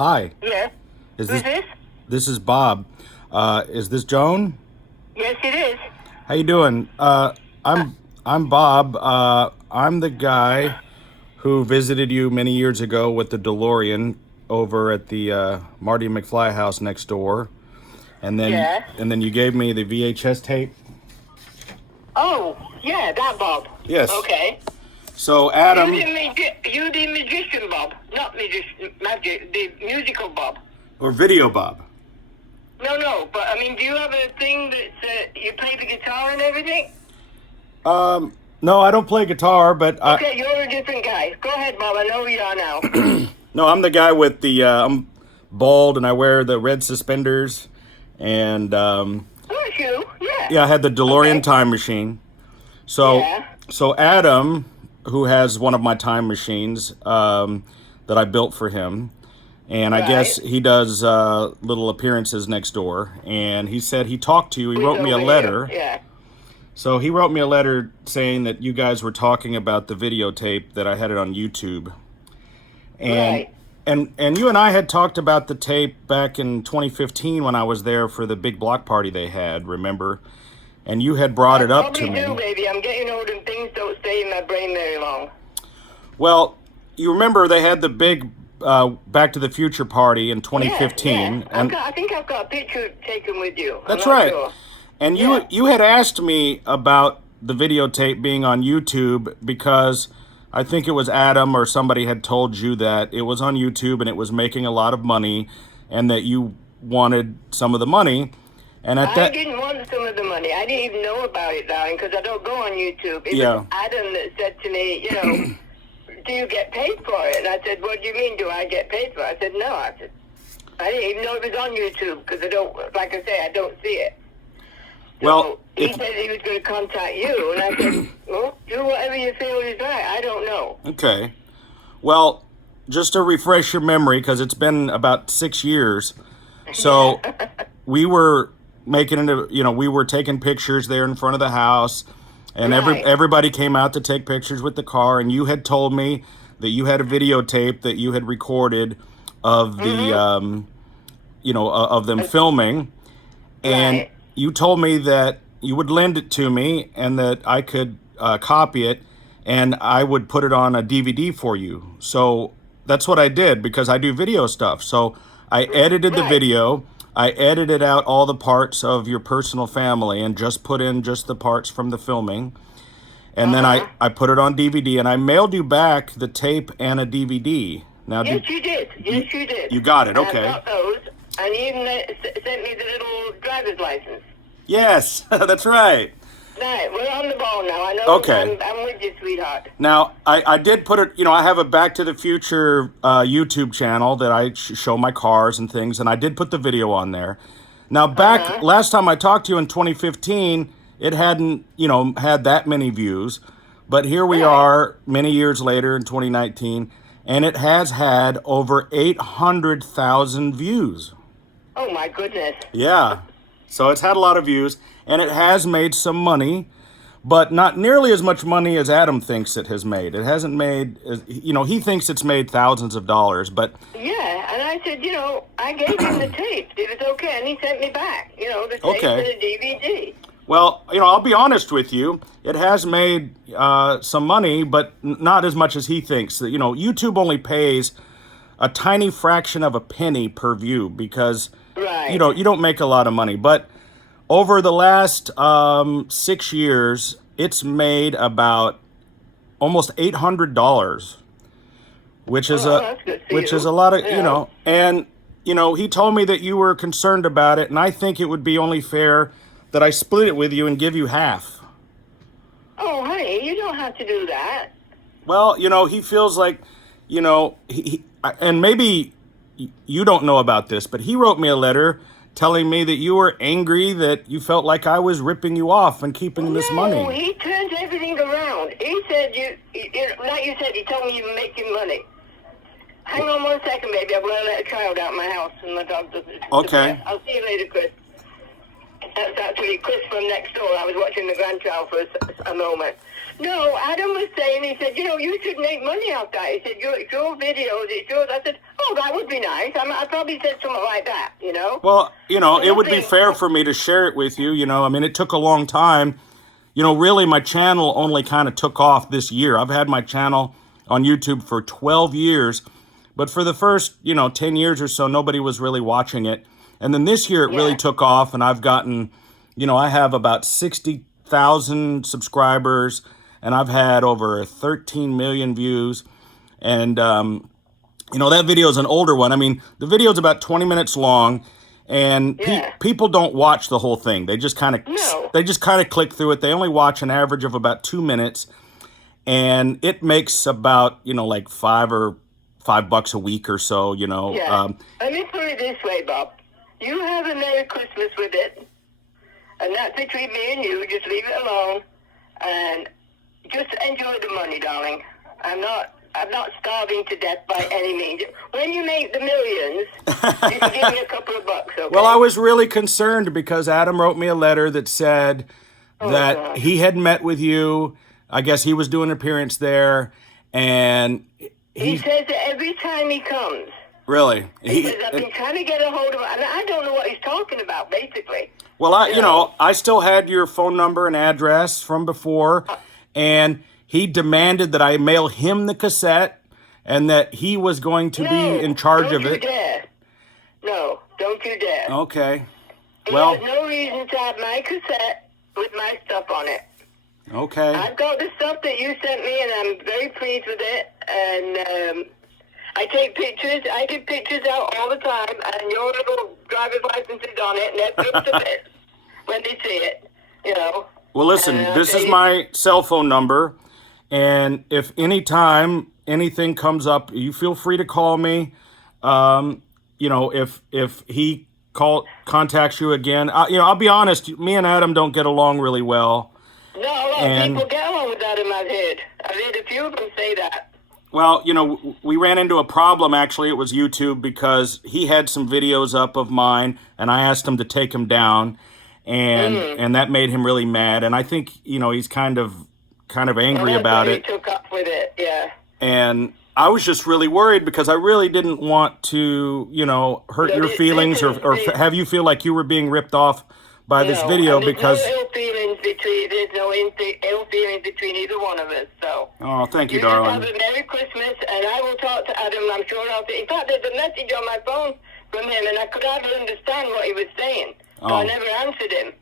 Hi. Yes. Is Who's this? This is Bob. Is this Joan? Yes, it is. How you doing? I'm Bob. I'm the guy who visited you many years ago with the DeLorean over at the Marty McFly house next door, and then Yeah. you gave me the VHS tape. Oh, yeah, that Bob. Yes. Okay. So Adam. You the magician Bob, not magic, the musical Bob. Or Videobob. No, but I mean, do you have a thing that you play the guitar and everything? No, I don't play guitar, but Okay, you're a different guy. Go ahead, Bob. I know who you are now. no, I'm the guy with the I'm bald and I wear the red suspenders, and Oh, it's you. Yeah. yeah, I had the DeLorean Okay. time machine. So Yeah. so Adam, who has one of my time machines that I built for him, and I Right. guess he does little appearances next door, and he said he talked to you. He Who's wrote me a over letter. here? Yeah. So he wrote me a letter saying that you guys were talking about the videotape, that I had it on YouTube. And Right. and you and I had talked about the tape back in 2015 when I was there for the big block party they had, remember? And you had brought it up to Probably me. do, baby. I'm getting old and things don't stay in my brain very long. Well, you remember they had the big Back to the Future party in 2015. Yeah. And I think I've got a picture taken with you. that's I'm not right. sure. And Yeah. you had asked me about the videotape being on YouTube because I think it was Adam or somebody had told you that it was on YouTube and it was making a lot of money and that you wanted some of the money. And at I that, didn't want some of the money. I didn't even know about it, darling, because I don't go on YouTube. It Yeah. was Adam that said to me, do you get paid for it? And I said, what do you mean, do I get paid for it? I said, no. I didn't even know it was on YouTube because like I say, I don't see it. So well, he said he was going to contact you, and I said, well, do whatever you feel is right. I don't know. okay. Well, just to refresh your memory, because it's been about 6 years. So we were making it, we were taking pictures there in front of the house, and Right. everybody came out to take pictures with the car, and you had told me that you had a videotape that you had recorded of the, of them filming, and Right. you told me that you would lend it to me and that I could copy it, and I would put it on a DVD for you. So that's what I did because I do video stuff. So I edited the Right. video. I edited out all the parts of your personal family and just put in just the parts from the filming. And then I put it on DVD and I mailed you back the tape and a DVD. Now, Yes, you did. Yes, you did. You got it, And okay. I got those, and you even sent me the little driver's license. Yes, that's right. Right, we're on the ball now. I know. Okay. I'm with you, sweetheart. Now, I did put it, I have a Back to the Future YouTube channel that I show my cars and things, and I did put the video on there. Now, last time I talked to you in 2015, it hadn't, had that many views, but here we are many years later in 2019, and it has had over 800,000 views. Oh my goodness. Yeah. So it's had a lot of views, and it has made some money, but not nearly as much money as Adam thinks it has made. It hasn't made, he thinks it's made thousands of dollars, but... Yeah, and I said, I gave him the tape. It was okay, and he sent me back, the tape Okay. and the DVD. Well, I'll be honest with you. It has made some money, but not as much as he thinks. YouTube only pays a tiny fraction of a penny per view because... Right. You don't make a lot of money, but over the last 6 years, it's made about almost $800, which is that's good for which you. is a lot of Yeah. And he told me that you were concerned about it, and I think it would be only fair that I split it with you and give you half. Oh, honey, you don't have to do that. Well, he feels like, and maybe you don't know about this, but he wrote me a letter telling me that you were angry, that you felt like I was ripping you off and keeping this No, money. he turns everything around. He said like you said, he told me you were making money. Hang on 1 second, baby. I'm going to let a child out of my house and my dog doesn't. Okay. I'll see you later, Chris. That's actually Chris from next door. I was watching the grandchild for a moment. No, Adam was saying, he said, you should make money off that. He said, it's your videos, it's yours. I said, oh, that would be nice. I probably said something like that, Well, it would be fair for me to share it with you. I mean, it took a long time. Really, my channel only kind of took off this year. I've had my channel on YouTube for 12 years, but for the first, 10 years or so, nobody was really watching it. And then this year it really took off, and I've gotten, I have about 60,000 subscribers, and I've had over 13 million views. And, that video is an older one. I mean, the video is about 20 minutes long, and people don't watch the whole thing. They just kind of click through it. They only watch an average of about 2 minutes, and it makes about, like $5 a week or so, Let me put it this way, Bob. You have a Merry Christmas with it, and that's between me and you. Just leave it alone, and just enjoy the money, darling. I'm not starving to death by any means. When you make the millions, you can give me a couple of bucks, okay? Well, I was really concerned because Adam wrote me a letter that said that he had met with you. I guess he was doing an appearance there, and he says that every time he comes. Really? He says, I've been trying to get a hold of him, and I don't know what he's talking about, basically. Well, I still had your phone number and address from before, and he demanded that I mail him the cassette and that he was going to be in charge of it. Don't you dare. No, don't you dare. Okay. He has no reason to have my cassette with my stuff on it. Okay. I've got the stuff that you sent me, and I'm very pleased with it, and I take pictures. I give pictures out all the time, and your little driver's license is on it, and they're up to bits when they see it, Well, listen, this is my cell phone number, and if any time anything comes up, you feel free to call me. If he contacts you again, I'll be honest, me and Adam don't get along really well. No, a lot of people get along with Adam, I've heard a few of them say that. Well, we ran into a problem, actually. It was YouTube, because he had some videos up of mine, and I asked him to take them down, and that made him really mad. And I think, he's kind of angry about it. He took up with it, yeah. And I was just really worried because I really didn't want to, hurt your feelings or have you feel like you were being ripped off by this video because... There's no ill feelings between either one of us, so... Oh, thank you, darling. Just have a Merry Christmas, and I will talk to Adam. I'm sure in fact, there's a message on my phone from him, and I could hardly understand what he was saying, so I never answered him.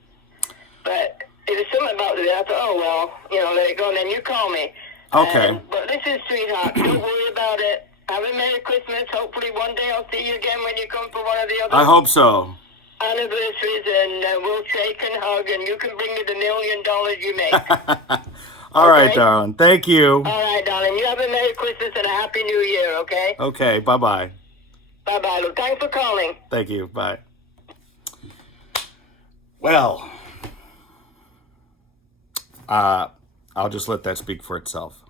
But it was something about it. I thought, let it go, and then you call me. Okay. But listen, sweetheart, don't worry about it. Have a Merry Christmas. Hopefully one day I'll see you again when you come for one of the other... I hope so. Anniversaries, and we'll shake and hug, and you can bring me the $1 million you make. All right, darling. Thank you. All right, darling. You have a Merry Christmas and a Happy New Year, okay? Okay, bye-bye. Bye-bye, Luke. Thanks for calling. Thank you. Bye. Well, I'll just let that speak for itself.